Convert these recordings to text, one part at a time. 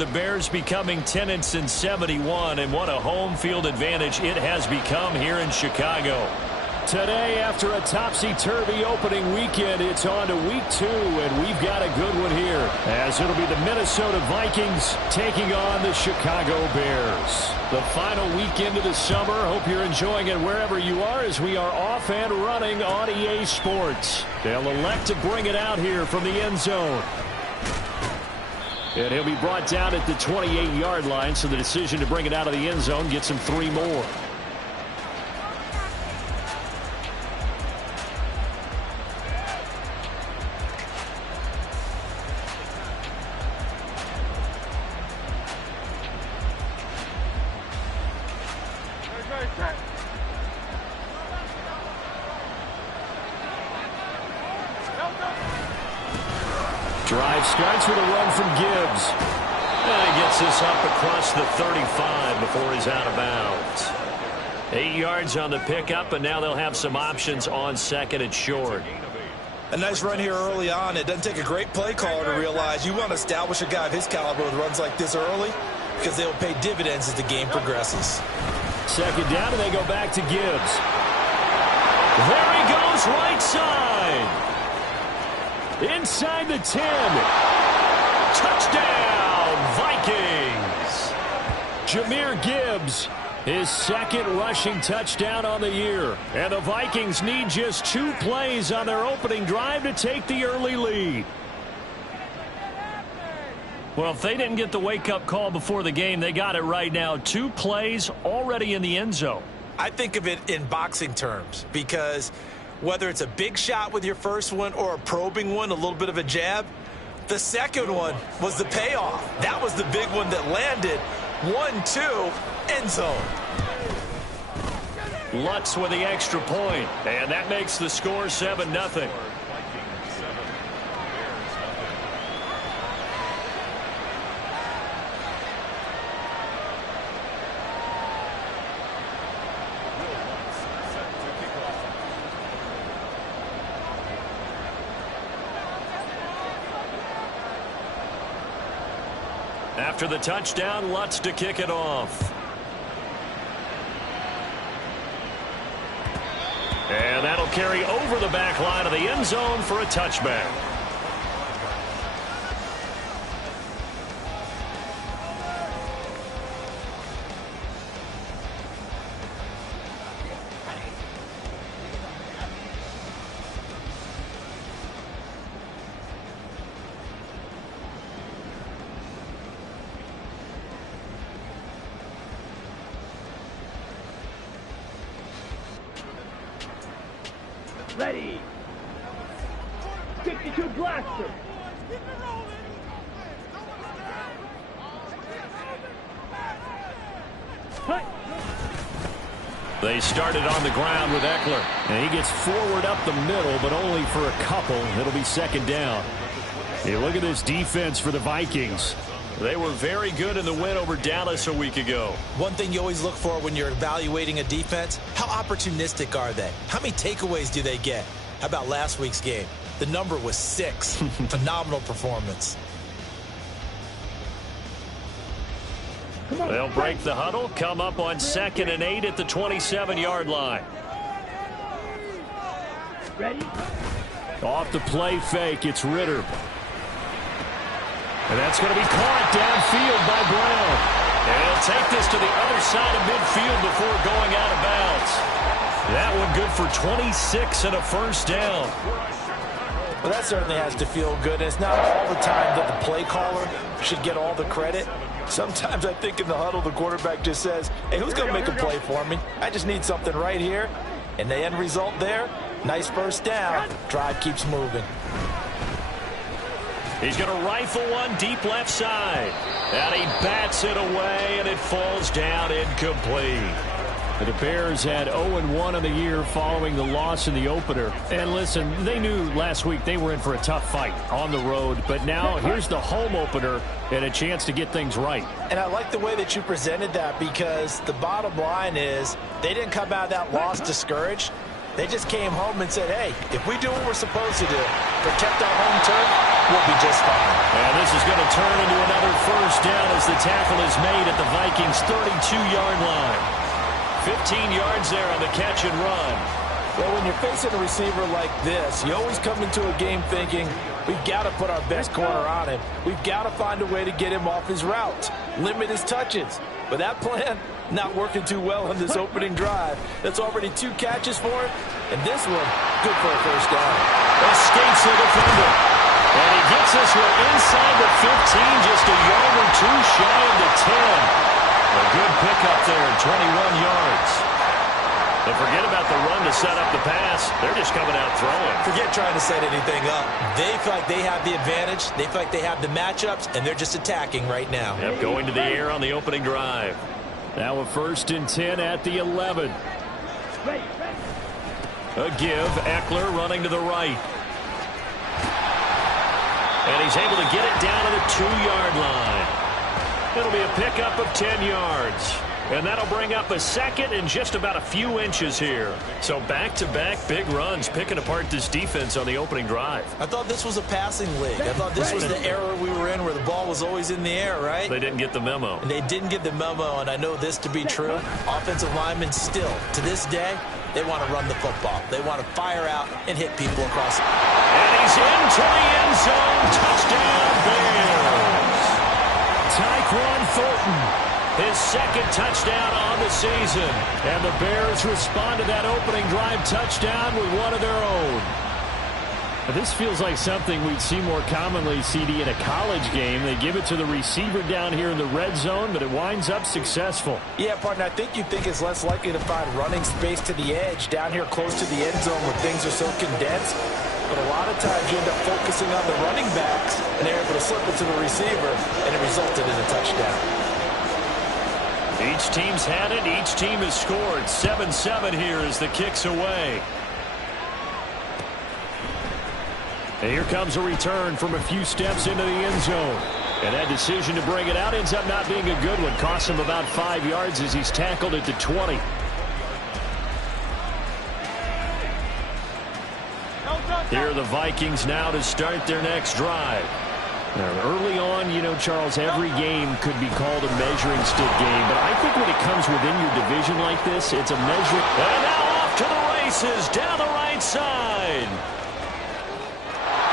with the Bears becoming 10-71, and what a home field advantage it has become here in Chicago. Today, after a topsy-turvy opening weekend, it's on to week 2, and we've got a good one here, as it'll be the Minnesota Vikings taking on the Chicago Bears. The final weekend of the summer. Hope you're enjoying it wherever you are, as we are off and running on EA Sports. They'll elect to bring it out here from the end zone. And he'll be brought down at the 28-yard line, so the decision to bring it out of the end zone gets him 3 more. Drive starts with a run from Gibbs. And he gets this up across the 35 before he's out of bounds. 8 yards on the pickup, and now they'll have some options on second and short. A nice run here early on. It doesn't take a great play caller to realize you want to establish a guy of his caliber with runs like this early, because they'll pay dividends as the game progresses. Second down, and they go back to Gibbs. There he goes, right side. Inside the 10. Touchdown, Vikings. Jahmyr Gibbs, his second rushing touchdown on the year. And the Vikings need just 2 plays on their opening drive to take the early lead. Well, if they didn't get the wake-up call before the game, they got it right now. 2 plays already in the end zone. I think of it in boxing terms, because whether it's a big shot with your first one or a probing one, a little bit of a jab, the second one was the payoff. That was the big one that landed. 1-2, end zone. Lutz with the extra point, and that makes the score 7-0. After the touchdown, Lutz to kick it off. And that'll carry over the back line of the end zone for a touchback. Ready. 62 blaster. They started on the ground with Eckler. And he gets forward up the middle, but only for a couple. It'll be second down. Hey, look at this defense for the Vikings. They were very good in the win over Dallas a week ago. One thing you always look for when you're evaluating a defense, how opportunistic are they? How many takeaways do they get? How about last week's game? The number was 6. Phenomenal performance. They'll break the huddle, come up on 2nd and 8 at the 27-yard line. Ready? Off the play fake, it's Ritter. And that's going to be caught downfield by Brown. And he'll take this to the other side of midfield before going out of bounds. That one good for 26 and a first down. Well, that certainly has to feel good. And it's not all the time that the play caller should get all the credit. Sometimes I think in the huddle, the quarterback just says, hey, who's going to make a play for me? I just need something right here. And the end result there, nice first down. Drive keeps moving. He's going to rifle one deep left side. And he bats it away, and it falls down incomplete. The Bears had 0-1 on the year following the loss in the opener. And listen, they knew last week they were in for a tough fight on the road. But now here's the home opener and a chance to get things right. And I like the way that you presented that, because the bottom line is they didn't come out of that loss discouraged. They just came home and said, hey, if we do what we're supposed to do, protect our home turf, we'll be just fine. And this is going to turn into another first down as the tackle is made at the Vikings' 32-yard line. 15 yards there on the catch and run. Well, when you're facing a receiver like this, you always come into a game thinking, we've got to put our best corner on him. We've got to find a way to get him off his route, limit his touches. But that plan, not working too well on this opening drive. That's already 2 catches for him, and this one, good for a first down. Escapes the defender. And he gets this one inside the 15, just a yard or 2 shy of the 10. A good pickup there, 21 yards. But forget about the run to set up the pass. They're just coming out throwing. Forget trying to set anything up. They feel like they have the advantage. They feel like they have the matchups, and they're just attacking right now. Yep, going to the air on the opening drive. Now a 1st and 10 at the 11. A give. Eckler running to the right. And he's able to get it down to the 2-yard line. It'll be a pickup of 10 yards. And that'll bring up a second and just about a few inches here. So back-to-back big runs, picking apart this defense on the opening drive. I thought this was a passing league. I thought this was the era we were in where the ball was always in the air, right? They didn't get the memo. And they didn't get the memo, and I know this to be true. Offensive linemen still, to this day, they want to run the football. They want to fire out and hit people across. And he's into the end zone. Touchdown, Bears. Tyquan Thornton. His 2nd touchdown on the season. And the Bears respond to that opening drive touchdown with one of their own. This feels like something we'd see more commonly, CD, in a college game. They give it to the receiver down here in the red zone, but it winds up successful. Yeah, partner, I think you think it's less likely to find running space to the edge down here close to the end zone where things are so condensed. But a lot of times you end up focusing on the running backs, and they're able to slip it to the receiver, and it resulted in a touchdown. Each team's had it. Each team has scored. 7-7 here as the kick's away. And here comes a return from a few steps into the end zone. And that decision to bring it out ends up not being a good one. Costs him about 5 yards as he's tackled at the 20. Here are the Vikings now to start their next drive. Now, early on, you know, Charles, every game could be called a measuring stick game. But I think when it comes within your division like this, it's a measure. And now off to the races down the right side.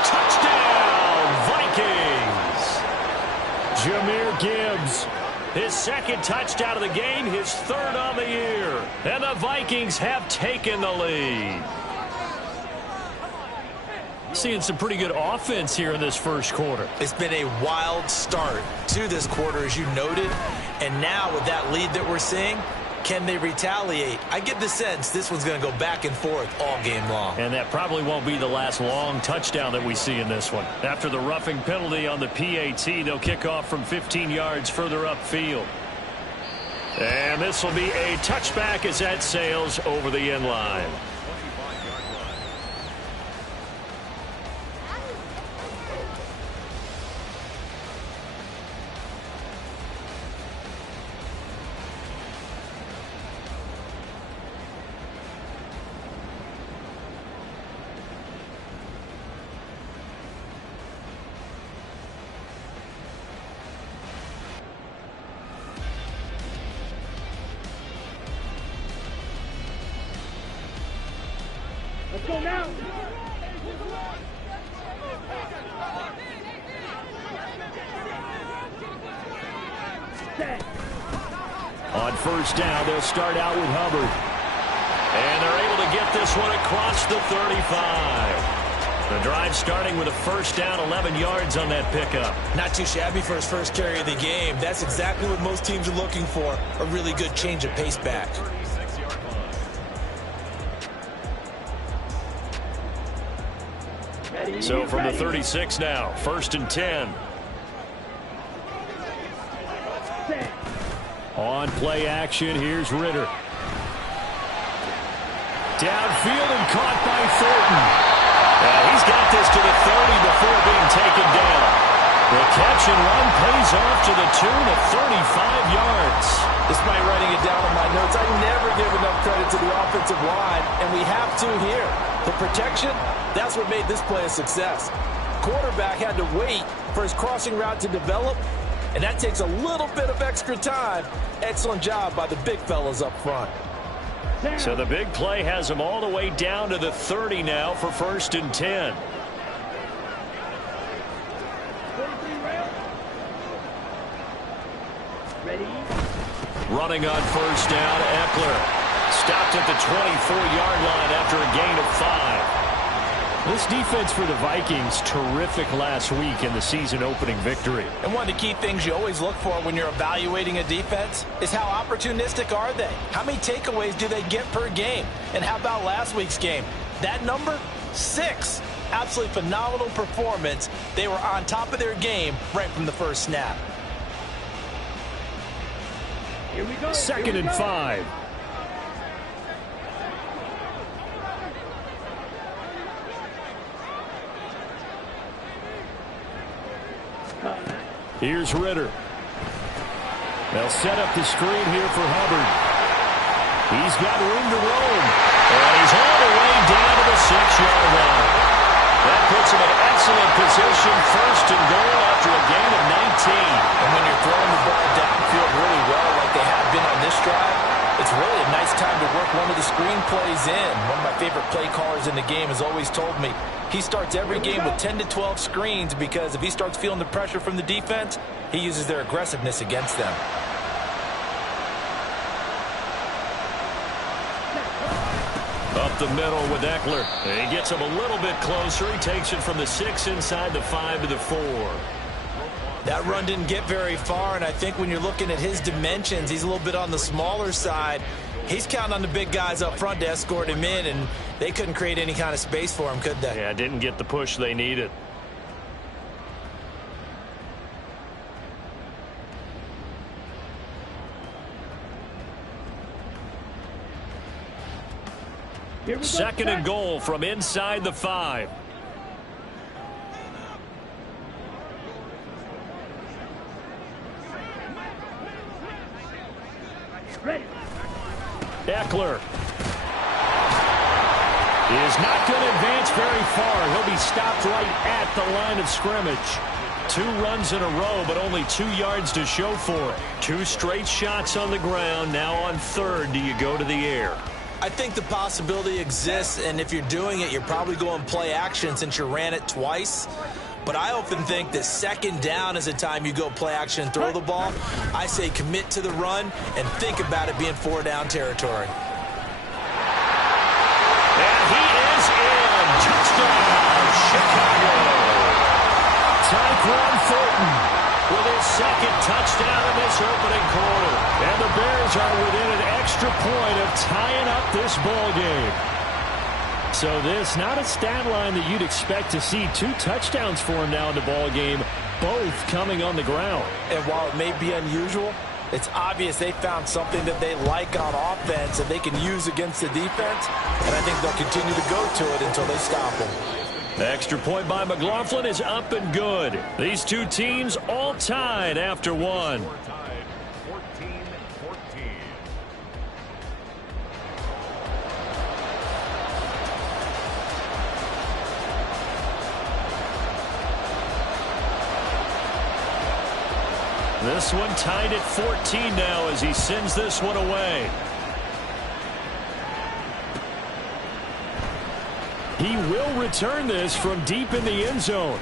Touchdown, Vikings. Jahmyr Gibbs. His 2nd touchdown of the game, his 3rd on the year. And the Vikings have taken the lead. Seeing some pretty good offense here in this first quarter. It's been a wild start to this quarter, as you noted. And now with that lead that we're seeing, can they retaliate? I get the sense this one's going to go back and forth all game long. And that probably won't be the last long touchdown that we see in this one. After the roughing penalty on the PAT, they'll kick off from 15 yards further upfield. And this will be a touchback as that sails over the end line. Let's go now. On first down, they'll start out with Hubbard. And they're able to get this one across the 35. The drive starting with a first down, 11 yards on that pickup. Not too shabby for his first carry of the game. That's exactly what most teams are looking for, a really good change of pace back. So from the 36 now, 1st and 10. On play action, here's Ritter. Downfield and caught by Thornton. He's got this to the 30 before being taken down. The catch and run pays off to the tune of 35 yards. Despite writing it down in my notes, I never give enough credit to the offensive line, and we have to here. The protection, that's what made this play a success. quarterback had to wait for his crossing route to develop, and that takes a little bit of extra time. Excellent job by the big fellas up front. So the big play has him all the way down to the 30 now for 1st and 10. Running on 1st down, Eckler. Stopped at the 24-yard line after a gain of 5. This defense for the Vikings, terrific last week in the season-opening victory. And one of the key things you always look for when you're evaluating a defense is how opportunistic are they? How many takeaways do they get per game? And how about last week's game? That number? 6. Absolutely phenomenal performance. They were on top of their game right from the first snap. Here we go. 2nd and 5. Here's Ritter. They'll set up the screen here for Hubbard. He's got room to roam. And he's all the way down to the 6-yard line. That puts him in excellent position, 1st and goal after a gain of 19. And when you're throwing the ball downfield really well like they have been on this drive, it's really a nice time to work one of the screen plays in. One of my favorite play callers in the game has always told me he starts every game with 10 to 12 screens because if he starts feeling the pressure from the defense, he uses their aggressiveness against them. Up the middle with Eckler. He gets him a little bit closer. He takes it from the 6 inside the 5 to the 4. That run didn't get very far, and I think when you're looking at his dimensions, he's a little bit on the smaller side. He's counting on the big guys up front to escort him in, and they couldn't create any kind of space for him, could they? Yeah, didn't get the push they needed. Here we go. 2nd and goal from inside the 5. Ready. Eckler is not going to advance very far. He'll be stopped right at the line of scrimmage. 2 runs in a row, but only 2 yards to show for it. 2 straight shots on the ground. Now on 3rd, do you go to the air? I think the possibility exists, and if you're doing it, you're probably going play action since you ran it twice. But I often think that 2nd down is the time you go play action and throw the ball. I say commit to the run and think about it being 4-down territory. And he is in. Touchdown, Chicago. Tyquan Thornton with his 2nd touchdown in this opening quarter. And the Bears are within an extra point of tying up this ball game. So this, not a stat line that you'd expect to see. 2 touchdowns for him now in the ball game, both coming on the ground. And while it may be unusual, it's obvious they found something that they like on offense and they can use against the defense, and I think they'll continue to go to it until they stop them. The extra point by McLaughlin is up and good. These 2 teams all tied after 1. This one tied at 14 now as he sends this one away. He will return this from deep in the end zone.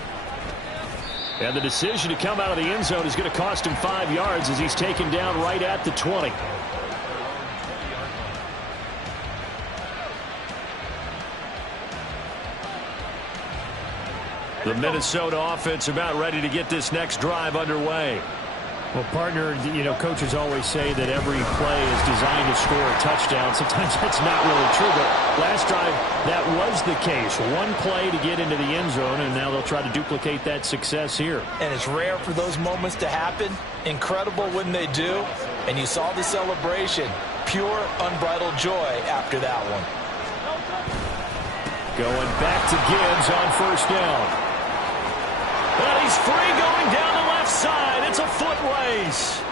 And the decision to come out of the end zone is going to cost him 5 yards as he's taken down right at the 20. The Minnesota offense about ready to get this next drive underway. Well, partner, you know, coaches always say that every play is designed to score a touchdown. Sometimes that's not really true, but last drive, that was the case. 1 play to get into the end zone, and now they'll try to duplicate that success here. And it's rare for those moments to happen. Incredible when they do. And you saw the celebration. Pure, unbridled joy after that one. Going back to Gibbs on 1st down. And he's free going down the left side. It's a foot race.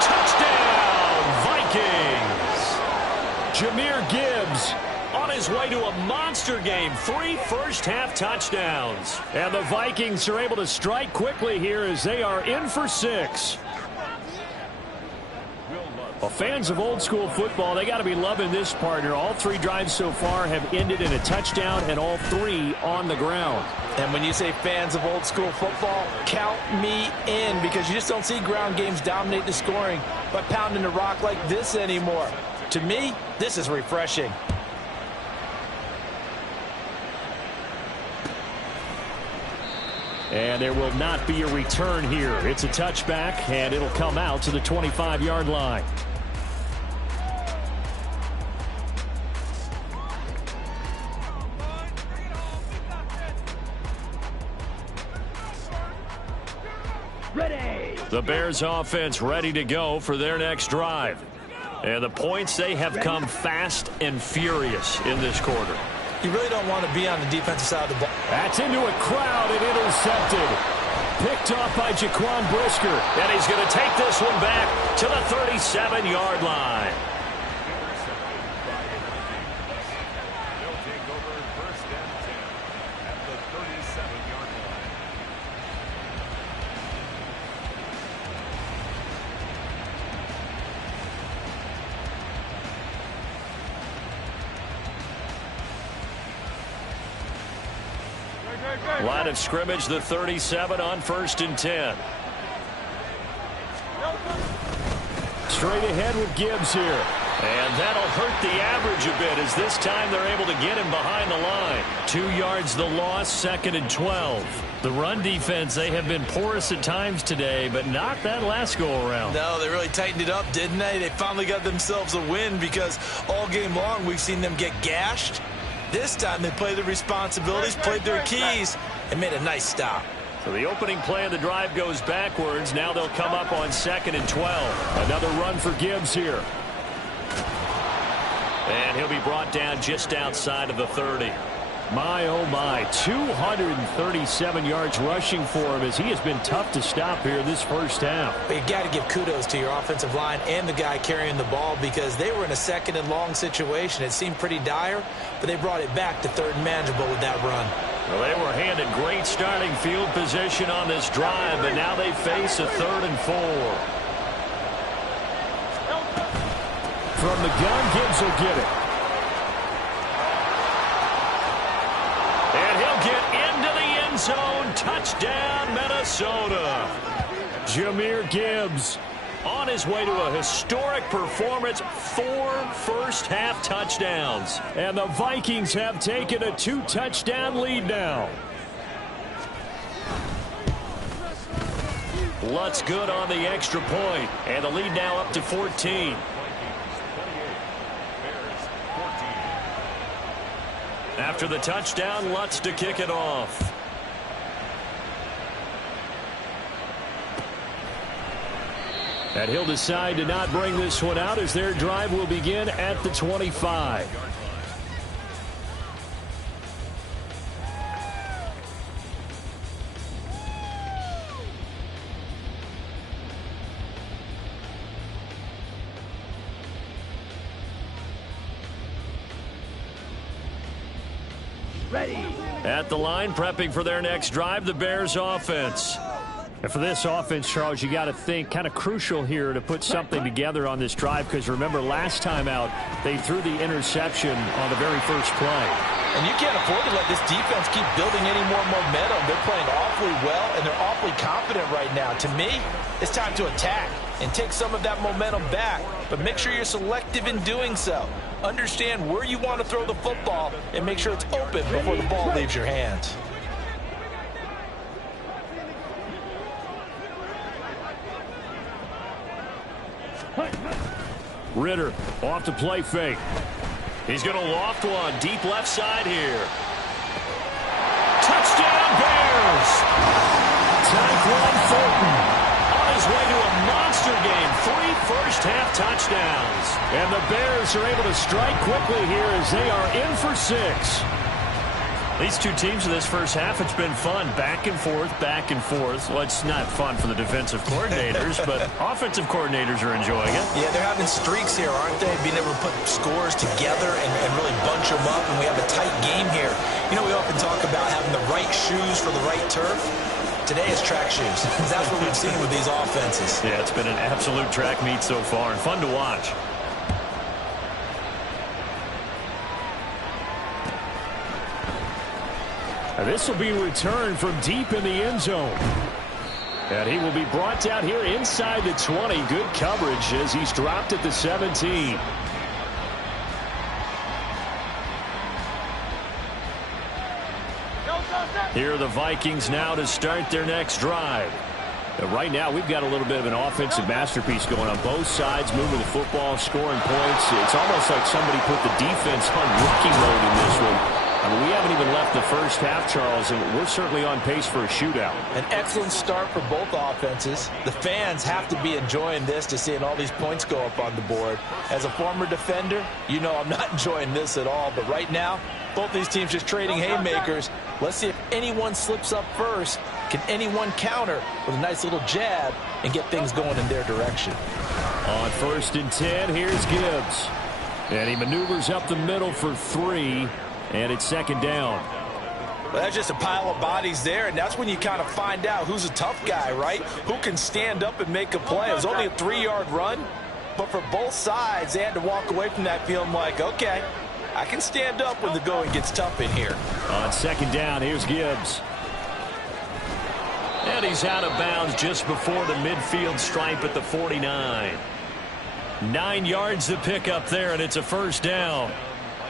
Touchdown, Vikings. Jahmyr Gibbs on his way to a monster game. 3 first-half touchdowns. And the Vikings are able to strike quickly here as they are in for 6. Well, fans of old school football, they got to be loving this partner. All 3 drives so far have ended in a touchdown, and all 3 on the ground. And when you say fans of old school football, count me in, because you just don't see ground games dominate the scoring by pounding the rock like this anymore. To me, this is refreshing. And there will not be a return here. It's a touchback, and it'll come out to the 25-yard line. Ready. The Bears offense ready to go for their next drive. And the points, they have come fast and furious in this quarter. You really don't want to be on the defensive side of the ball. That's into a crowd and intercepted. Picked off by Jaquan Brisker. And he's going to take this one back to the 37-yard line. Line of scrimmage, the 37 on 1st and 10. Straight ahead with Gibbs here. And that'll hurt the average a bit as this time they're able to get him behind the line. 2 yards the loss, 2nd and 12. The run defense, they have been porous at times today, but not that last go-around. No, they really tightened it up, didn't they? They finally got themselves a win because all game long we've seen them get gashed. This time they played their responsibilities, played their keys, and made a nice stop. So the opening play of the drive goes backwards. Now they'll come up on 2nd and 12. Another run for Gibbs here. And he'll be brought down just outside of the 30. My, oh my, 237 yards rushing for him as he has been tough to stop here this first half. But you got to give kudos to your offensive line and the guy carrying the ball because they were in a 2nd and long situation. It seemed pretty dire, but they brought it back to 3rd and manageable with that run. Well, they were handed great starting field position on this drive, but now they face a 3rd and 4. From the gun, Gibbs will get it. And he'll get into the end zone. Touchdown, Minnesota. Jahmyr Gibbs on his way to a historic performance. 4 first-half touchdowns. And the Vikings have taken a 2-touchdown lead now. Lutz good on the extra point. And the lead now up to 14. After the touchdown, Lutz to kick it off. And he'll decide to not bring this one out as their drive will begin at the 25. Ready. At the line, prepping for their next drive, the Bears offense. And for this offense, Charles, you got to think kind of crucial here to put something together on this drive because remember last time out they threw the interception on the very first play. And you can't afford to let this defense keep building any more momentum. They're playing awfully well, and they're awfully confident right now. To me, it's time to attack and take some of that momentum back, but make sure you're selective in doing so. Understand where you want to throw the football and make sure it's open before the ball leaves your hands. Ritter off to play fake. He's going to loft one deep left side here. Touchdown Bears! Tyquan Thornton on his way to a monster game. 3 first-half touchdowns. And the Bears are able to strike quickly here as they are in for 6. These two teams in this first half, it's been fun. Back and forth, back and forth. Well, it's not fun for the defensive coordinators, but offensive coordinators are enjoying it. Yeah, they're having streaks here, aren't they? Being able to put scores together and really bunch them up, and we have a tight game here. You know, we often talk about having the right shoes for the right turf. Today is track shoes. That's what we've seen with these offenses. Yeah, it's been an absolute track meet so far, and fun to watch. This will be returned from deep in the end zone. And he will be brought down here inside the 20. Good coverage as he's dropped at the 17. Here are the Vikings now to start their next drive. Right now, we've got a little bit of an offensive masterpiece going on both sides, moving the football, scoring points. It's almost like somebody put the defense on rookie mode in this one. I mean, we haven't even left the first half, Charles, and we're certainly on pace for a shootout. An excellent start for both offenses. The fans have to be enjoying this to seeing all these points go up on the board. As a former defender, you know I'm not enjoying this at all. But right now, both these teams just trading haymakers. Let's see if anyone slips up first. Can anyone counter with a nice little jab and get things going in their direction? On 1st and 10, here's Gibbs. And he maneuvers up the middle for 3. And it's 2nd down. Well, that's just a pile of bodies there, and that's when you kind of find out who's a tough guy, right? Who can stand up and make a play. It was only a 3-yard run, but for both sides, they had to walk away from that feeling like, okay, I can stand up when the going gets tough in here. On 2nd down, here's Gibbs. And he's out of bounds just before the midfield stripe at the 49. 9 yards to pick up there, and it's a 1st down.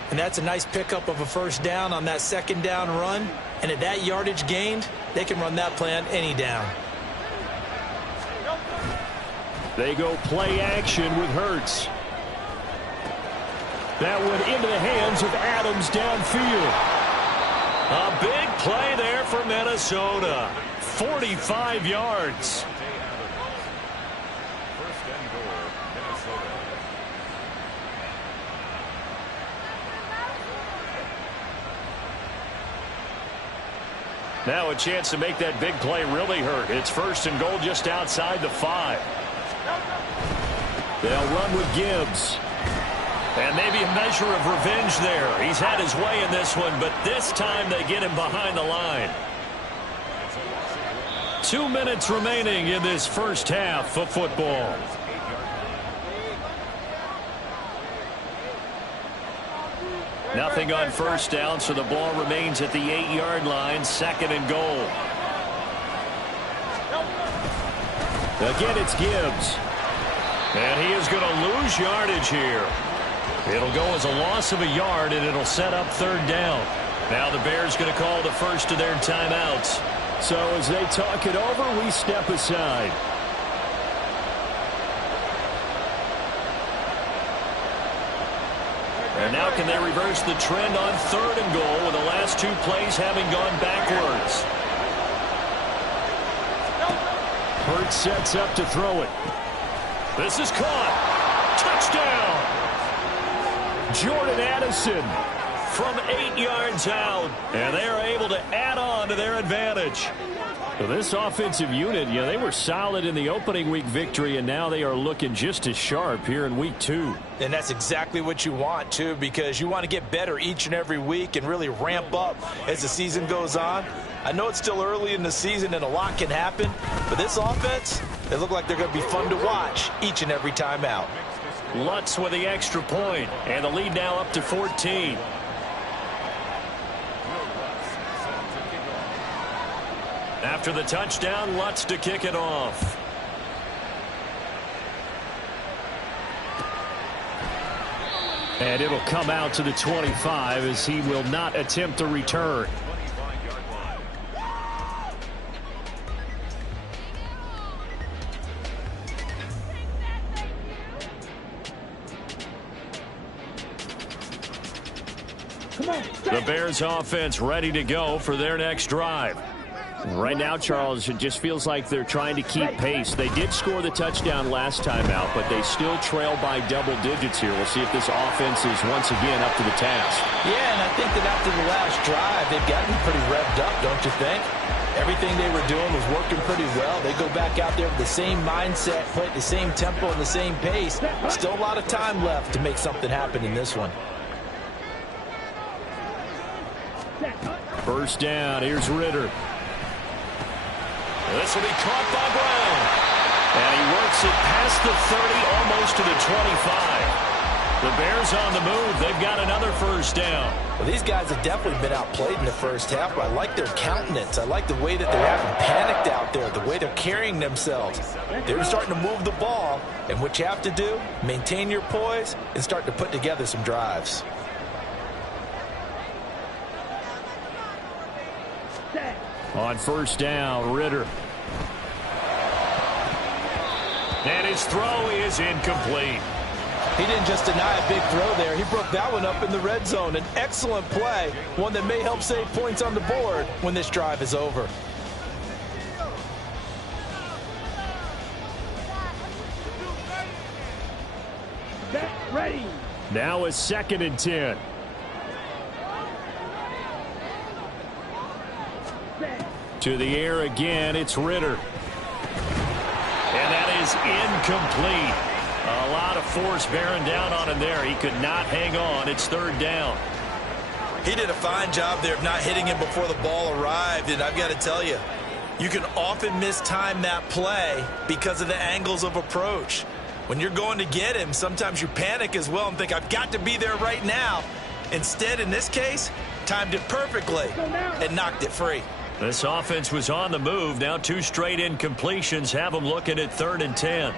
And that's a nice pickup of a 1st down on that 2nd down run. And at that yardage gained, they can run that play on any down. They go play action with Hurts. That went into the hands of Adams downfield. A big play there for Minnesota. 45 yards. Now a chance to make that big play really hurt. It's 1st and goal just outside the 5. They'll run with Gibbs. And maybe a measure of revenge there. He's had his way in this one, but this time they get him behind the line. 2 minutes remaining in this first half of football. Nothing on 1st down, so the ball remains at the 8-yard line, 2nd and goal. Again, it's Gibbs. And he is going to lose yardage here. It'll go as a loss of a yard, and it'll set up 3rd down. Now the Bears going to call the first of their timeouts. So as they talk it over, we step aside. And now can they reverse the trend on 3rd and goal with the last 2 plays having gone backwards? Hurts sets up to throw it. This is caught. Touchdown. Jordan Addison from 8 yards out. And they are able to add on to their advantage. So this offensive unit, they were solid in the opening week victory, and now they are looking just as sharp here in week 2. And that's exactly what you want, too, because you want to get better each and every week and really ramp up as the season goes on. I know it's still early in the season and a lot can happen, but this offense, they look like they're going to be fun to watch each and every time out. Lutz with the extra point, and the lead now up to 14. After the touchdown, Lutz to kick it off. And it'll come out to the 25 as he will not attempt a return. The Bears offense ready to go for their next drive. Right now, Charles, it just feels like they're trying to keep pace. They did score the touchdown last time out, but they still trail by double digits here. We'll see if this offense is once again up to the task. Yeah, and I think that after the last drive, they've gotten pretty revved up, don't you think? Everything they were doing was working pretty well. They go back out there with the same mindset, play at the same tempo and the same pace. Still a lot of time left to make something happen in this one. First down, here's Ritter. This will be caught by Brown. And he works it past the 30, almost to the 25. The Bears on the move. They've got another first down. Well, these guys have definitely been outplayed in the first half, but I like their countenance. I like the way that they're having panicked out there, the way they're carrying themselves. They're starting to move the ball, and what you have to do, maintain your poise and start to put together some drives. On first down, Ritter. And his throw is incomplete. He didn't just deny a big throw there. He broke that one up in the red zone. An excellent play, one that may help save points on the board when this drive is over. Ready. Now a 2nd and 10. To the air again, it's Ritter. And that is incomplete. A lot of force bearing down on him there. He could not hang on. It's 3rd down. He did a fine job there of not hitting him before the ball arrived, and I've got to tell you, you can often mistime that play because of the angles of approach. When you're going to get him, sometimes you panic as well and think, I've got to be there right now. Instead, in this case, timed it perfectly and knocked it free. This offense was on the move. Now 2 straight incompletions have them looking at 3rd and 10.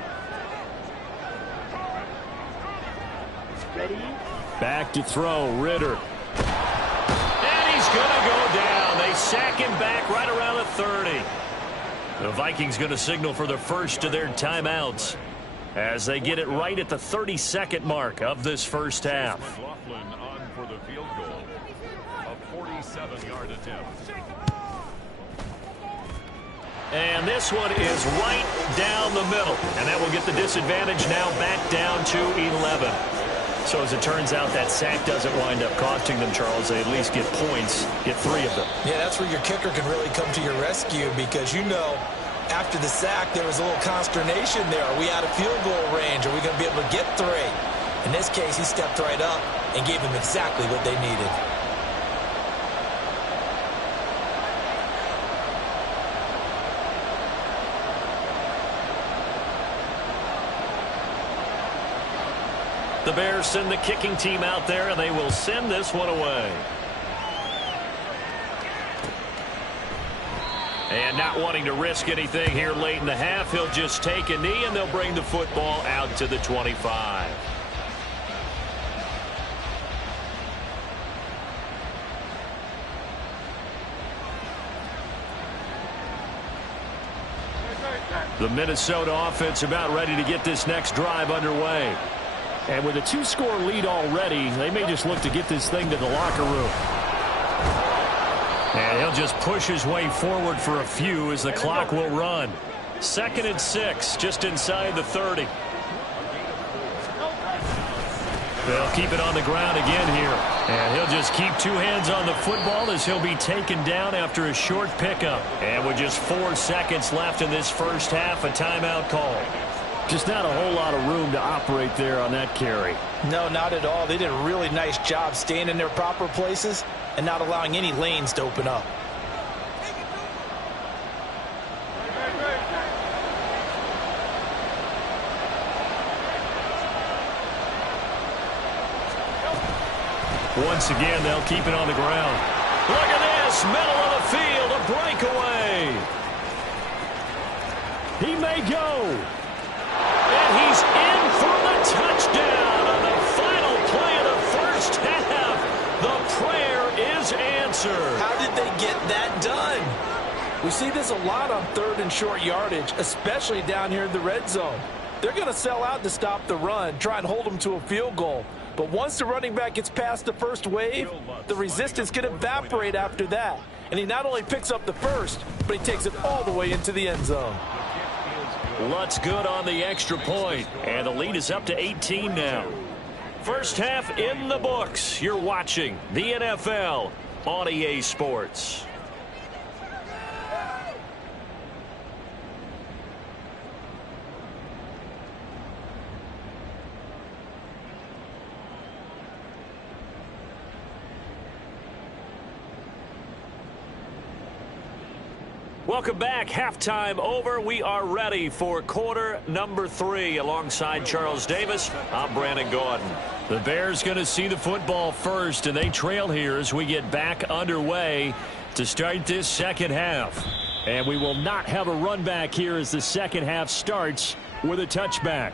Ready. Back to throw, Ritter. And he's going to go down. They sack him back right around the 30. The Vikings going to signal for the first of their timeouts as they get it right at the 32nd mark of this first half. McLaughlin on for the field goal. A 47-yard attempt. And this one is right down the middle. And that will get the disadvantage now back down to 11. So as it turns out, that sack doesn't wind up costing them, Charles. They at least get points, get 3 of them. Yeah, that's where your kicker can really come to your rescue because, you know, after the sack, there was a little consternation there. Are we out of field goal range? Are we going to be able to get 3? In this case, he stepped right up and gave them exactly what they needed. The Bears send the kicking team out there, and they will send this one away. And not wanting to risk anything here late in the half, he'll just take a knee, and they'll bring the football out to the 25. The Minnesota offense about ready to get this next drive underway. And with a 2-score lead already, they may just look to get this thing to the locker room. And he'll just push his way forward for a few as the clock will run. 2nd and 6, just inside the 30. They'll keep it on the ground again here. And he'll just keep 2 hands on the football as he'll be taken down after a short pickup. And with just 4 seconds left in this first half, a timeout call. Just not a whole lot of room to operate there on that carry. No, not at all. They did a really nice job staying in their proper places and not allowing any lanes to open up. Once again, they'll keep it on the ground. Look at this, middle of the field, a breakaway. He may go. And he's in for the touchdown on the final play of the first half. The prayer is answered. How did they get that done? We see this a lot on 3rd and short yardage, especially down here in the red zone. They're going to sell out to stop the run, try and hold them to a field goal. But once the running back gets past the first wave, the resistance can evaporate after that. and he not only picks up the first, but he takes it all the way into the end zone. Lutz good on the extra point, and the lead is up to 18 now. First half in the books. You're watching the NFL on EA Sports. Welcome back. Halftime over. We are ready for quarter number 3. Alongside Charles Davis, I'm Brandon Gordon. The Bears going to see the football first, and they trail here as we get back underway to start this second half. And we will not have a run back here as the second half starts with a touchback.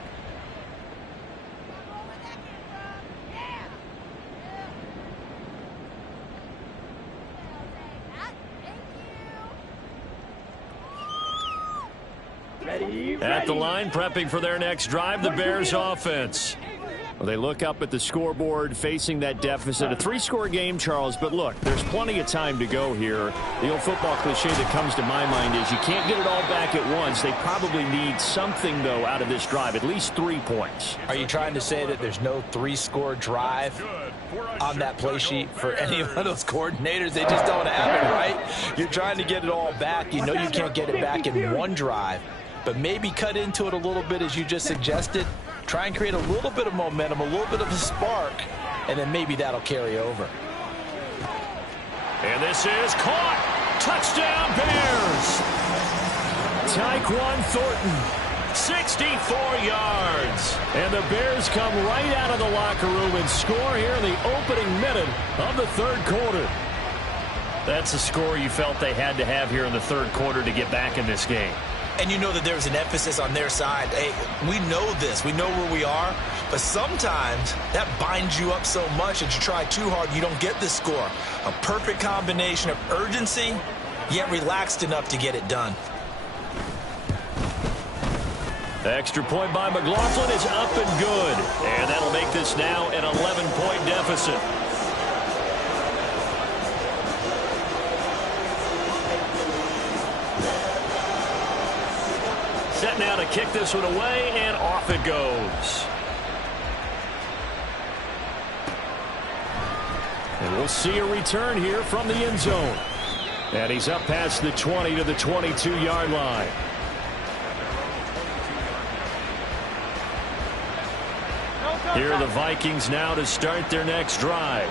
At the line, prepping for their next drive, the Bears offense. Well, they look up at the scoreboard, facing that deficit. A 3-score game, Charles, but look, there's plenty of time to go here. The old football cliche that comes to my mind is you can't get it all back at once. They probably need something, though, out of this drive, at least 3 points. Are you trying to say that there's no 3-score drive on that play sheet for any of those coordinators? They just don't have it, right? You're trying to get it all back. You know you can't get it back in one drive. But maybe cut into it a little bit, as you just suggested. Try and create a little bit of momentum, a little bit of a spark, and then maybe that'll carry over. And this is caught. Touchdown, Bears. Tyquan Thornton, 64 yards. And the Bears come right out of the locker room and score here in the opening minute of the third quarter. That's a score you felt they had to have here in the third quarter to get back in this game. And you know that there's an emphasis on their side. Hey, we know this. We know where we are. But sometimes that binds you up so much that you try too hard, you don't get the score. A perfect combination of urgency, yet relaxed enough to get it done. The extra point by McLaughlin is up and good. And that'll make this now an 11-point deficit. Set now to kick this one away, and off it goes. And we'll see a return here from the end zone. And he's up past the 20 to the 22-yard line. Here are the Vikings now to start their next drive.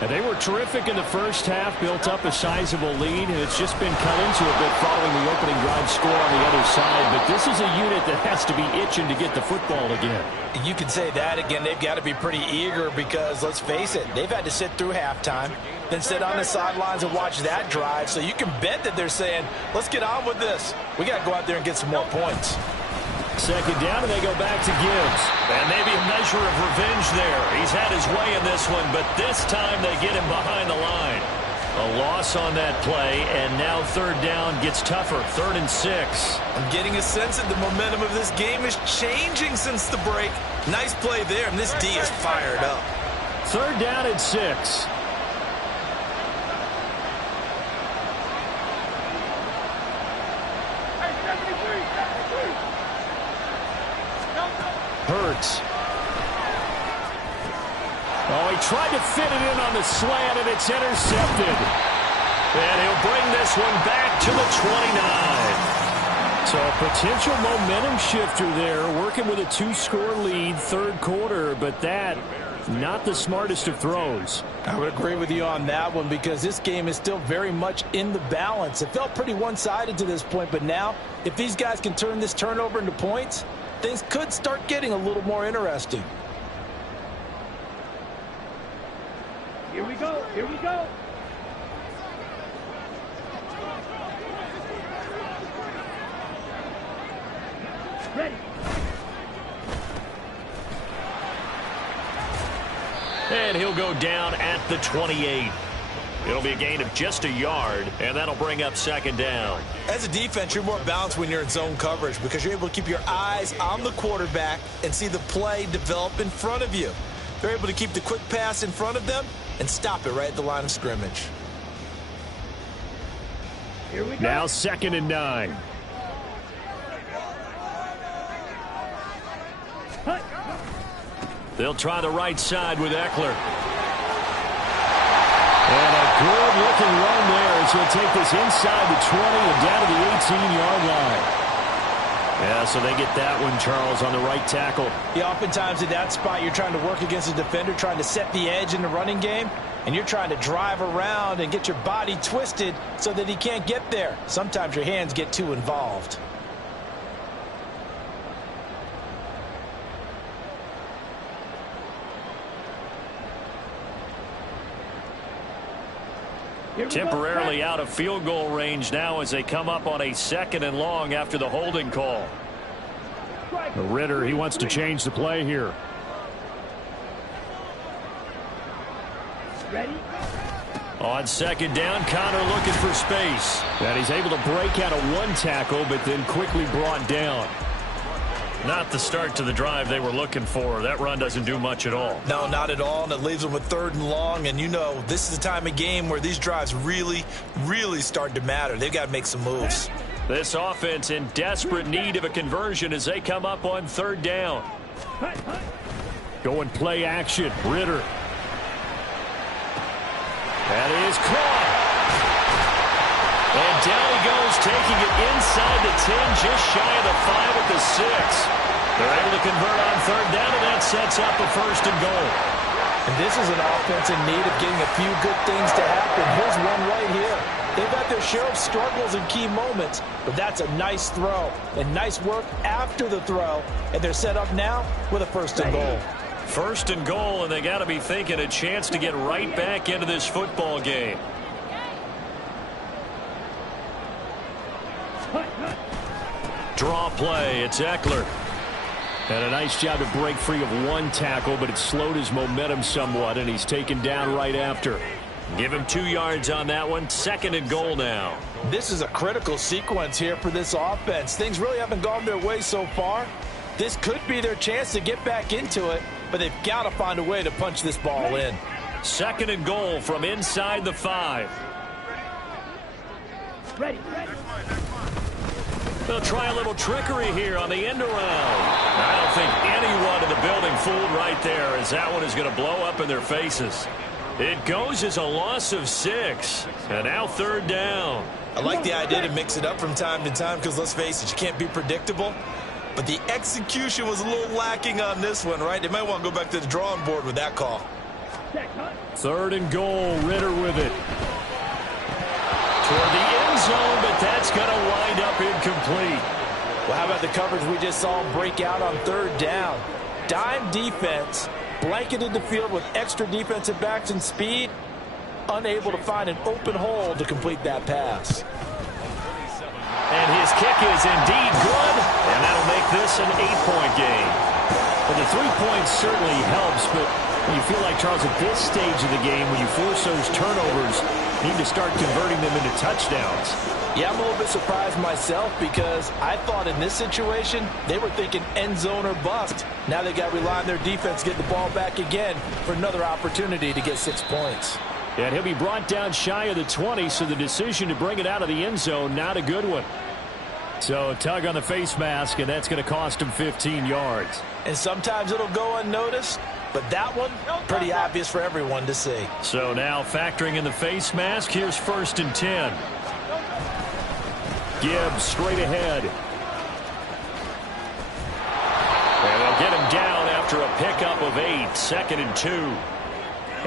And they were terrific in the first half, built up a sizable lead, and it's just been cut into a bit following the opening drive score on the other side. But this is a unit that has to be itching to get the football again. You can say that again. They've got to be pretty eager because, let's face it, they've had to sit through halftime, then sit on the sidelines and watch that drive. So you can bet that they're saying, let's get on with this. We got to go out there and get some more points. Second down, and they go back to Gibbs. And maybe a measure of revenge there. He's had his way in this one, but this time they get him behind the line. A loss on that play, and now third down gets tougher. 3rd and 6. I'm getting a sense that the momentum of this game is changing since the break. Nice play there, and this D is fired up. 3rd down and 6. Hurts. Oh, he tried to fit it in on the slant, and it's intercepted. And he'll bring this one back to the 29. So a potential momentum shifter there, working with a 2-score lead, third quarter, but that, not the smartest of throws. I would agree with you on that one because this game is still very much in the balance. It felt pretty one-sided to this point, but now, if these guys can turn this turnover into points, things could start getting a little more interesting. Here we go. Here we go. Ready. And he'll go down at the 28. It'll be a gain of just a yard, and that'll bring up second down. As a defense, you're more balanced when you're in zone coverage because you're able to keep your eyes on the quarterback and see the play develop in front of you. They're able to keep the quick pass in front of them and stop it right at the line of scrimmage. Here we go. Now 2nd and 9. Hut. They'll try the right side with Eckler. And a good-looking run there as he'll take this inside the 20 and down to the 18-yard line. Yeah, so they get that one, Charles, on the right tackle. Yeah, oftentimes in that spot, you're trying to work against a defender, trying to set the edge in the running game, and you're trying to drive around and get your body twisted so that he can't get there. Sometimes your hands get too involved. Temporarily out of field goal range now as they come up on a 2nd and long after the holding call. Ritter, he wants to change the play here. Ready? On 2nd down, Connor looking for space. And he's able to break out of one tackle, but then quickly brought down. Not the start to the drive they were looking for. That run doesn't do much at all. No, not at all, and it leaves them with 3rd and long, and you know this is the time of game where these drives really start to matter. They've got to make some moves. This offense in desperate need of a conversion as they come up on 3rd down. Going play action. Ritter. That is caught. And down he goes, taking it inside the 10, just shy of the 5 at the 6. They're able to convert on 3rd down, and that sets up a 1st and goal. And this is an offense in need of getting a few good things to happen. Here's one right here. They've had their share of struggles in key moments, but that's a nice throw and nice work after the throw, and they're set up now with a 1st and goal. 1st and goal, and they got to be thinking a chance to get right back into this football game. Draw play, it's Eckler. And a nice job to break free of one tackle, but it slowed his momentum somewhat, and he's taken down right after. Give him 2 yards on that one. 2nd and goal now. This is a critical sequence here for this offense. Things really haven't gone their way so far. This could be their chance to get back into it, but they've got to find a way to punch this ball in. 2nd and goal from inside the 5. Ready. They'll try a little trickery here on the end around. I don't think anyone in the building fooled right there, as that one is going to blow up in their faces. It goes as a loss of 6. And now 3rd down. I like the idea to mix it up from time to time because, let's face it, you can't be predictable. But the execution was a little lacking on this one, right? They might want to go back to the drawing board with that call. 3rd and goal. Ritter with it. Toward the end zone, but that's going to wind up incomplete. Well, how about the coverage we just saw him break out on 3rd down? Dime defense, blanketed the field with extra defensive backs and speed, unable to find an open hole to complete that pass. And his kick is indeed good, and that'll make this an 8-point game. Well, the 3 points certainly helps, but when you feel like, Charles, at this stage of the game, when you force those turnovers, you need to start converting them into touchdowns. Yeah, I'm a little bit surprised myself because I thought in this situation they were thinking end zone or bust. Now they got to rely on their defense, get the ball back again for another opportunity to get 6 points. And he'll be brought down shy of the 20, so the decision to bring it out of the end zone, not a good one. So a tug on the face mask, and that's going to cost him 15 yards. And sometimes it'll go unnoticed, but that one, pretty obvious for everyone to see. So now factoring in the face mask, here's 1st and 10. Gibbs straight ahead. And they'll get him down after a pickup of 8, 2nd and 2.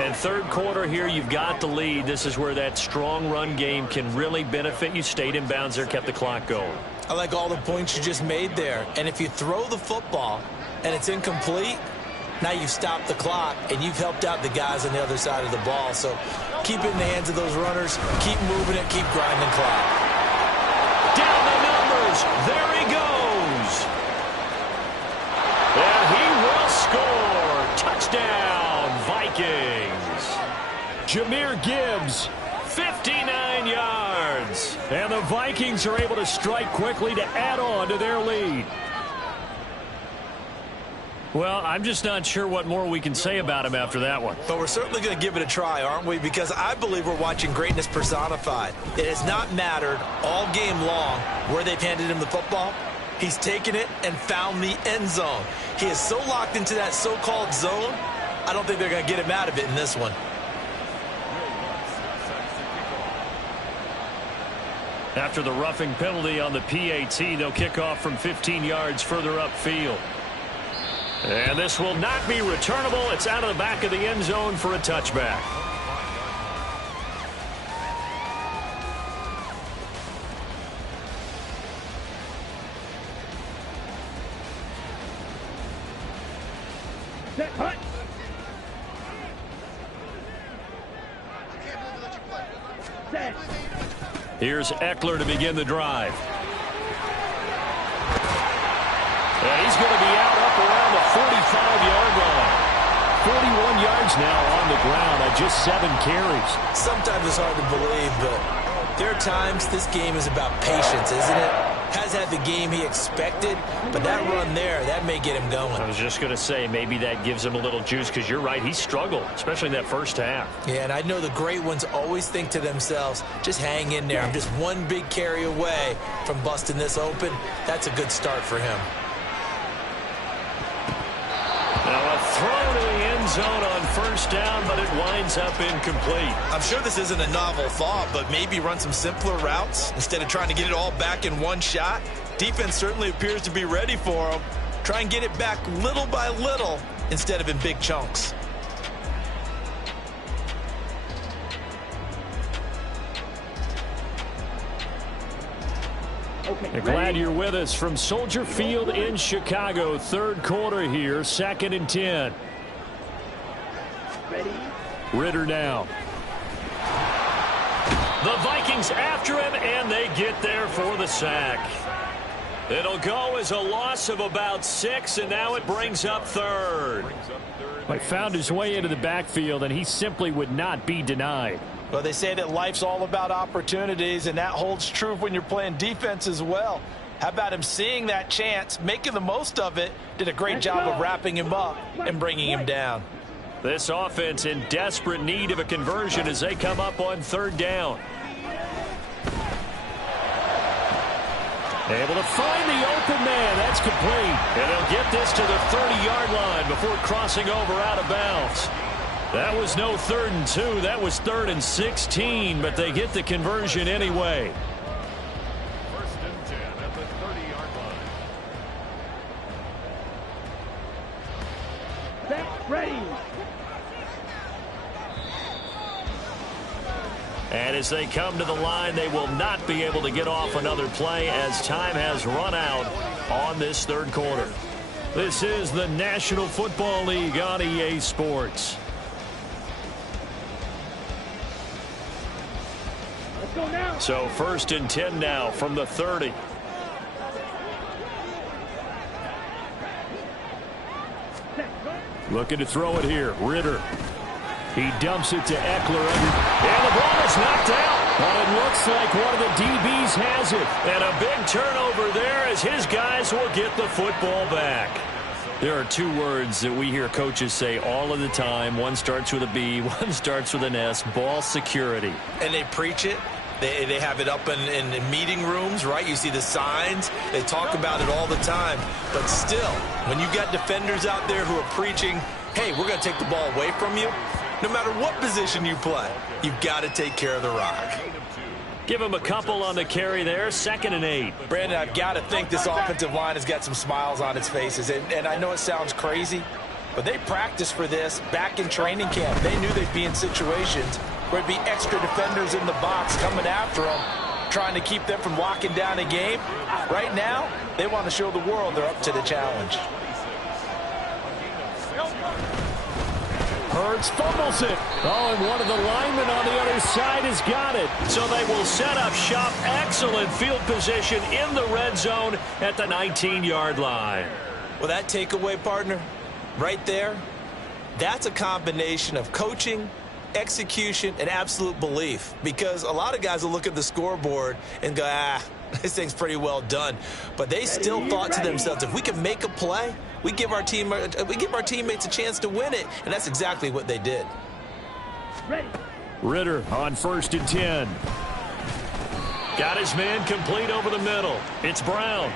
And 3rd quarter here, you've got the lead. This is where that strong run game can really benefit you. Stayed in bounds there, kept the clock going. I like all the points you just made there. And if you throw the football and it's incomplete, now you've stopped the clock and you've helped out the guys on the other side of the ball. So keep it in the hands of those runners. Keep moving it. Keep grinding the clock. Down the numbers. There he goes. And he will score. Touchdown, Vikings. Jahmyr Gibbs. 59 yards. And the Vikings are able to strike quickly to add on to their lead. Well, I'm just not sure what more we can say about him after that one. But we're certainly going to give it a try, aren't we? Because I believe we're watching greatness personified. It has not mattered all game long where they've handed him the football. He's taken it and found the end zone. He is so locked into that so-called zone, I don't think they're going to get him out of it in this one. After the roughing penalty on the PAT, they'll kick off from 15 yards further upfield. And this will not be returnable. It's out of the back of the end zone for a touchback. Set, hut. Set. Here's Eckler to begin the drive. And he's going to be out up around the 45-yard line. 41 yards now on the ground on just 7 carries. Sometimes it's hard to believe, but there are times this game is about patience, isn't it? Has had the game he expected, but that run there, that may get him going. I was just going to say, maybe that gives him a little juice, because you're right, he struggled, especially in that first half. Yeah, and I know the great ones always think to themselves, just hang in there. I'm just one big carry away from busting this open. That's a good start for him. Now a throw to the end zone on first down, but it winds up incomplete. I'm sure this isn't a novel thought, but maybe run some simpler routes instead of trying to get it all back in one shot. Defense certainly appears to be ready for him. Try and get it back little by little instead of in big chunks. Okay, glad you're with us from Soldier Field in Chicago. Third quarter here, 2nd and 10. Ready. Ritter now. The Vikings after him, and they get there for the sack. It'll go as a loss of about 6, and now it brings up third. He found his way into the backfield, and he simply would not be denied. Well, they say that life's all about opportunities, and that holds true when you're playing defense as well. How about him seeing that chance, making the most of it, did a great job of wrapping him up and bringing him down. This offense in desperate need of a conversion as they come up on third down. Able to find the open man. That's complete. And they'll get this to the 30-yard line before crossing over out of bounds. That was no 3rd and 2. That was 3rd and 16, but they get the conversion anyway. First and 10 at the 30-yard line. Set, ready. And as they come to the line, they will not be able to get off another play as time has run out on this third quarter. This is the National Football League on EA Sports. Let's go now. So 1st and 10 now from the 30. Looking to throw it here. Ritter. He dumps it to Eckler. And the ball is knocked out. Well, it looks like one of the DBs has it. And a big turnover there as his guys will get the football back. There are 2 words that we hear coaches say all of the time. One starts with a B, one starts with an S. Ball security. And they preach it. They have it up in meeting rooms, right? You see the signs. They talk about it all the time. But still, when you've got defenders out there who are preaching, hey, we're going to take the ball away from you, no matter what position you play, you've got to take care of the rock. Give him a couple on the carry there. 2nd and 8. Brandon, I've got to think this offensive line has got some smiles on its faces. And I know it sounds crazy, but they practiced for this back in training camp. They knew they'd be in situations where there'd be extra defenders in the box coming after them, trying to keep them from locking down a game. Right now, they want to show the world they're up to the challenge. Hurts fumbles it. Oh, and one of the linemen on the other side has got it. So they will set up shop. Excellent field position in the red zone at the 19-yard line. Well, that takeaway, partner, right there, that's a combination of coaching, execution, and absolute belief. Because a lot of guys will look at the scoreboard and go, this thing's pretty well done. But they still thought to themselves, if we can make a play, we give our teammates a chance to win it, and that's exactly what they did. Ready. Ritter on 1st and 10. Got his man complete over the middle. It's Brown.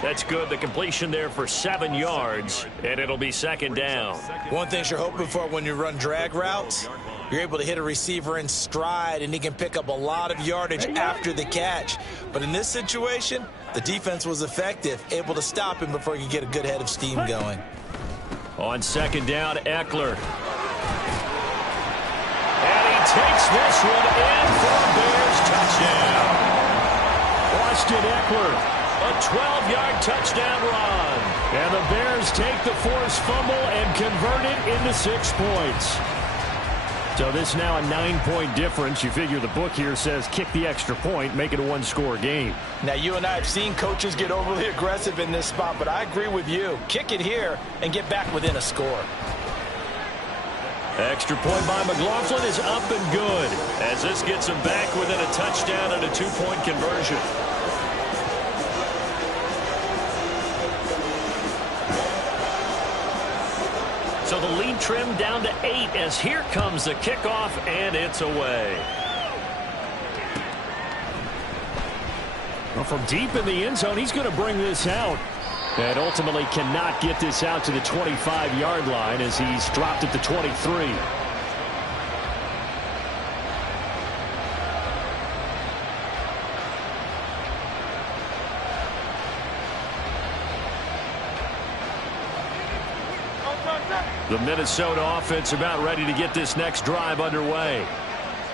That's good. The completion there for 7 yards, and it'll be 2nd down. One thing you're hoping for when you run drag routes, you're able to hit a receiver in stride, and he can pick up a lot of yardage after the catch. But in this situation, the defense was effective, able to stop him before he could get a good head of steam going. On 2nd down, Eckler. And he takes this one in for a Bears touchdown. Austin Eckler. A 12-yard touchdown run. And the Bears take the forced fumble and convert it into 6 points. So this now a 9-point difference. You figure the book here says kick the extra point, make it a 1-score game. Now, you and I have seen coaches get overly aggressive in this spot, but I agree with you. Kick it here and get back within a score. Extra point by McLaughlin is up and good, as this gets him back within a touchdown and a 2-point conversion. So the lead trimmed down to 8 as here comes the kickoff, and it's away. Well, from deep in the end zone, he's going to bring this out. And ultimately cannot get this out to the 25-yard line as he's dropped at the 23. The Minnesota offense about ready to get this next drive underway.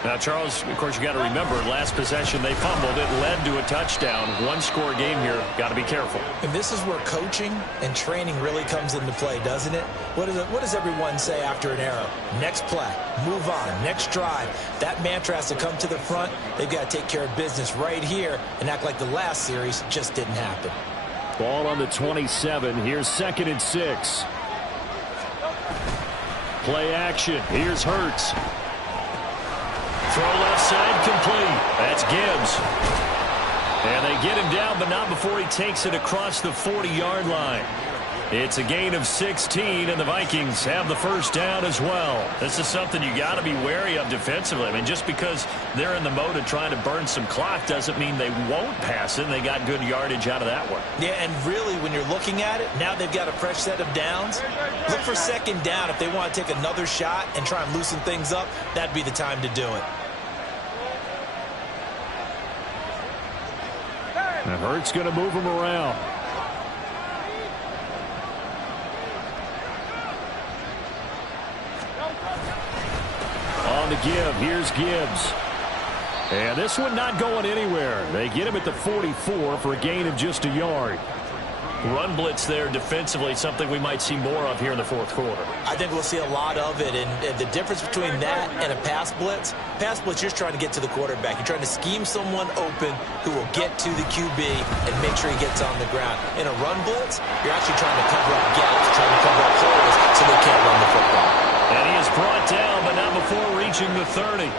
Now, Charles, of course, you got to remember, last possession they fumbled. It led to a touchdown. 1-score game here. Got to be careful. And this is where coaching and training really comes into play, doesn't it? What does everyone say after an error? Next play, move on, next drive. That mantra has to come to the front. They've got to take care of business right here and act like the last series just didn't happen. Ball on the 27. Here's 2nd and 6. Play action. Here's Hurts. Throw left side complete. That's Gibbs. And they get him down, but not before he takes it across the 40-yard line. It's a gain of 16, and the Vikings have the first down as well. This is something you got to be wary of defensively. I mean, just because they're in the mode of trying to burn some clock doesn't mean they won't pass it. And they got good yardage out of that one. Yeah, and really, when you're looking at it, now they've got a fresh set of downs. Look for 2nd down. If they want to take another shot and try and loosen things up, that'd be the time to do it. And Hurts going to move him around. On the give, here's Gibbs. And this one not going anywhere. They get him at the 44 for a gain of just a yard. Run blitz there defensively, something we might see more of here in the 4th quarter. I think we'll see a lot of it, and the difference between that and a pass blitz, you're just trying to get to the quarterback. You're trying to scheme someone open who will get to the QB and make sure he gets on the ground. In a run blitz, you're actually trying to cover up gaps, trying to cover up holes so they can't run the football. And he is brought down, but not before reaching the 30.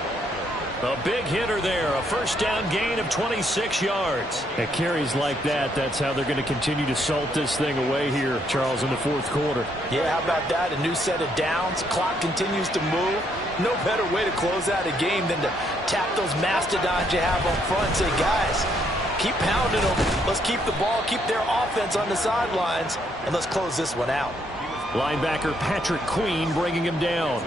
A big hitter there, a first down gain of 26 yards. At carries like that, that's how they're going to continue to salt this thing away here, Charles, in the 4th quarter. Yeah, how about that? A new set of downs. Clock continues to move. No better way to close out a game than to tap those mastodons you have on front and say, guys, keep pounding them. Let's keep the ball, keep their offense on the sidelines, and let's close this one out. Linebacker Patrick Queen bringing him down.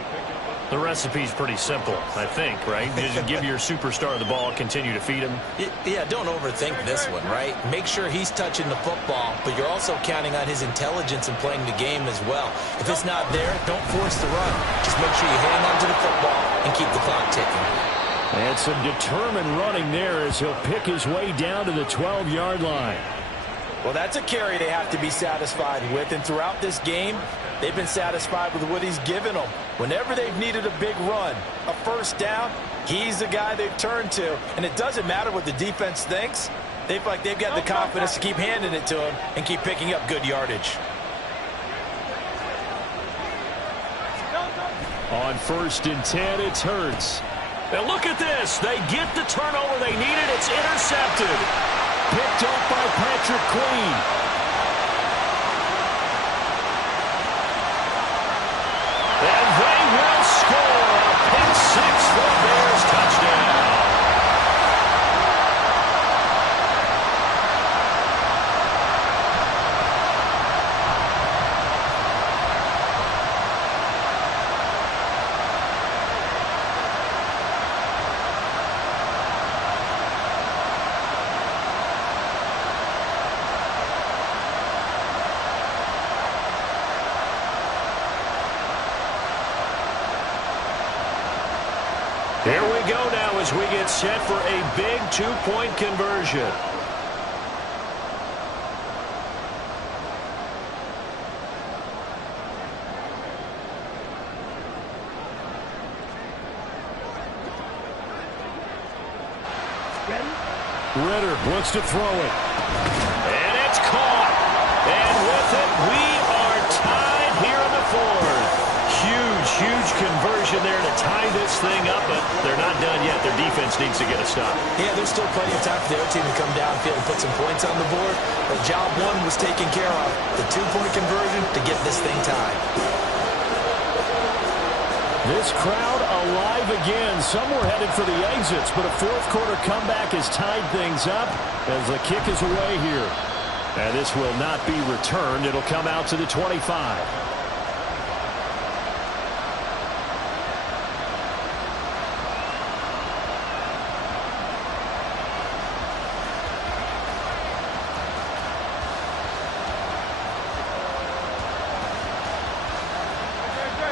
The recipe's pretty simple, I think, right? Just give your superstar the ball, continue to feed him. Yeah, don't overthink this one, right? Make sure he's touching the football, but you're also counting on his intelligence in playing the game as well. If it's not there, don't force the run. Just make sure you hang on to the football and keep the clock ticking. And some determined running there as he'll pick his way down to the 12-yard line. Well, that's a carry they have to be satisfied with, and throughout this game, they've been satisfied with what he's given them. Whenever they've needed a big run, a first down, he's the guy they've turned to. And it doesn't matter what the defense thinks. They've got the confidence to keep handing it to him and keep picking up good yardage. On 1st and 10, it's Hurts. Now look at this. They get the turnover they needed. It's intercepted. Picked up by Patrick Queen. as we get set for a big two-point conversion. Ritter wants to throw it. And it's caught. And with it, we are tied here in the fourth. Huge conversion there to tie this thing up, but they're not done yet. Their defense needs to get a stop. Yeah, there's still plenty of time for the other team to come downfield and put some points on the board. But job one was taken care of. The two-point conversion to get this thing tied. This crowd alive again. Some were headed for the exits, but a fourth-quarter comeback has tied things up as the kick is away here. And this will not be returned. It'll come out to the 25.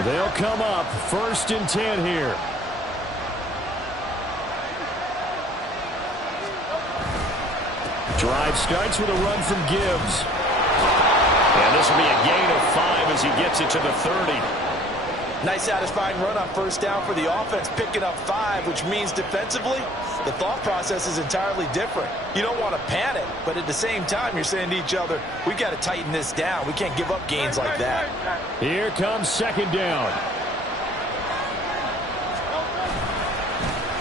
They'll come up 1st and 10 here. Drive starts with a run from Gibbs. And this will be a gain of 5 as he gets it to the 30. Nice satisfying run on first down for the offense, picking up 5, which means defensively, the thought process is entirely different. You don't want to panic, but at the same time, you're saying to each other, we've got to tighten this down. We can't give up gains like that. Here comes 2nd down.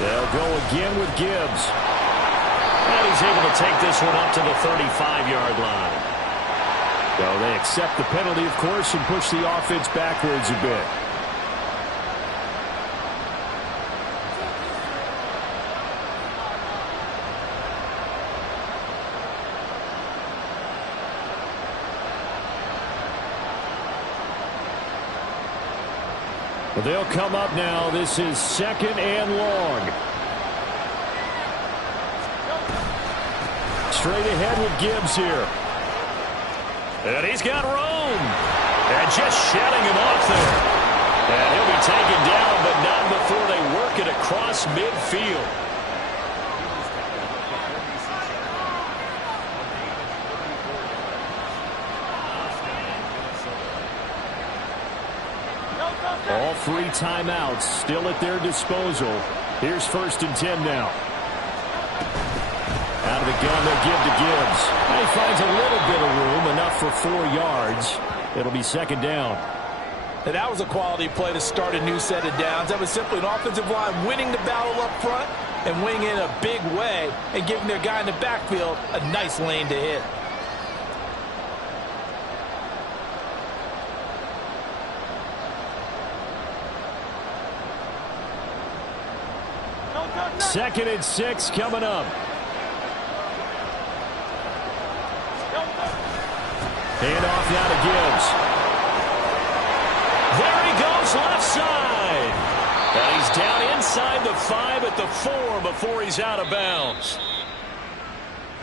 They'll go again with Gibbs. And he's able to take this one up to the 35-yard line. So they accept the penalty, of course, and push the offense backwards a bit. They'll come up now. This is 2nd and long. Straight ahead with Gibbs here. And he's got room. And just shutting him off there. And he'll be taken down, but not before they work it across midfield. All 3 timeouts still at their disposal. Here's 1st and 10 now. Out of the gun, they'll give to Gibbs. And he finds a little bit of room, enough for 4 yards. It'll be 2nd down. And that was a quality play to start a new set of downs. That was simply an offensive line winning the battle up front and winning in a big way and giving their guy in the backfield a nice lane to hit. Second and 6 coming up. Hand off now to Gibbs. There he goes left side. And he's down inside the 5 at the 4 before he's out of bounds.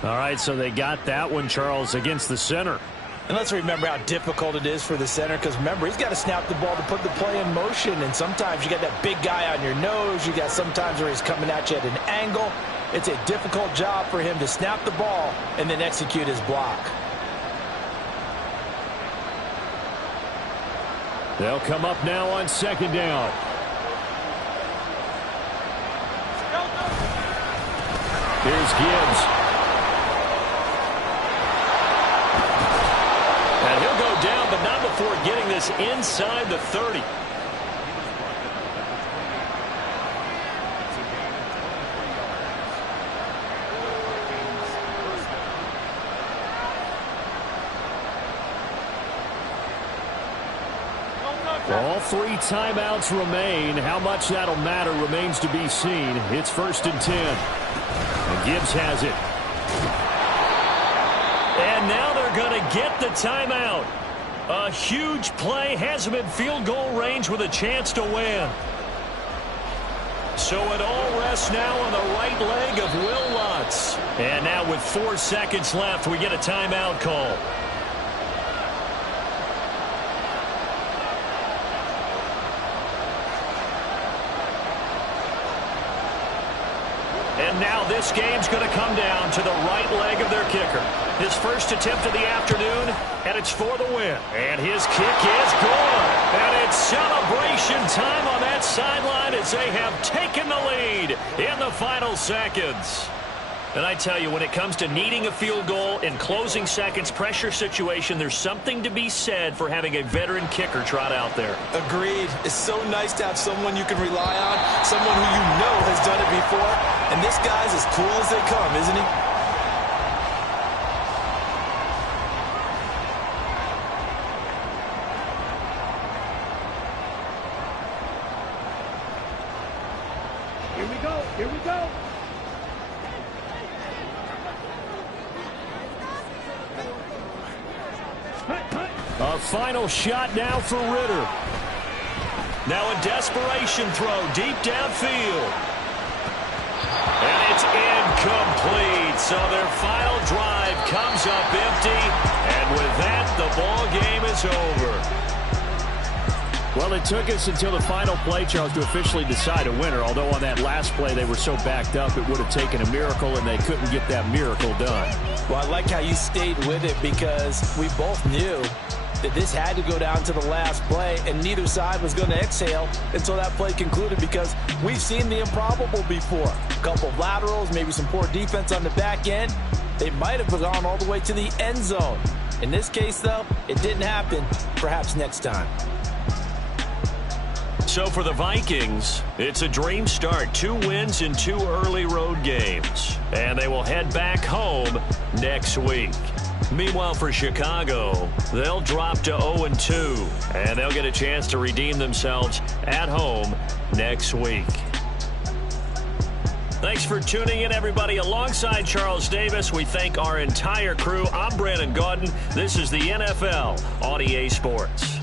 All right, so they got that one, Charles, against the center. And let's remember how difficult it is for the center, because remember, he's got to snap the ball to put the play in motion, and sometimes you got that big guy on your nose. You got sometimes where he's coming at you at an angle. It's a difficult job for him to snap the ball and then execute his block. They'll come up now on 2nd down. Here's Gibbs. And he'll go down, but not before getting this inside the 30. All 3 timeouts remain. How much that'll matter remains to be seen. It's 1st and 10. And Gibbs has it. And now they're going to get the timeout. A huge play has him in field goal range with a chance to win. So it all rests now on the right leg of Will Otss. And now with 4 seconds left, we get a timeout call. And now this game's going to come down to the right leg of their kicker. His first attempt of the afternoon, and it's for the win. And his kick is good. And it's celebration time on that sideline as they have taken the lead in the final seconds. And I tell you, when it comes to needing a field goal in closing seconds pressure situation, there's something to be said for having a veteran kicker trot out there. Agreed. It's so nice to have someone you can rely on, someone who you know has done it before. And this guy's as cool as they come, isn't he? Here we go. Here we go. A final shot now for Ritter. Now a desperation throw deep downfield. And it's incomplete. So their final drive comes up empty. And with that, the ball game is over. Well, it took us until the final play, Charles, to officially decide a winner. Although on that last play they were so backed up, it would have taken a miracle, and they couldn't get that miracle done. Well, I like how you stayed with it because we both knew that this had to go down to the last play, and neither side was going to exhale until that play concluded because we've seen the improbable before. A couple of laterals, maybe some poor defense on the back end. They might have gone all the way to the end zone. In this case, though, it didn't happen. Perhaps next time. So for the Vikings, it's a dream start. 2 wins in 2 early road games. And they will head back home next week. Meanwhile, for Chicago, they'll drop to 0-2. And they'll get a chance to redeem themselves at home next week. Thanks for tuning in, everybody. Alongside Charles Davis, we thank our entire crew. I'm Brandon Gaudin. This is the NFL on EA Sports.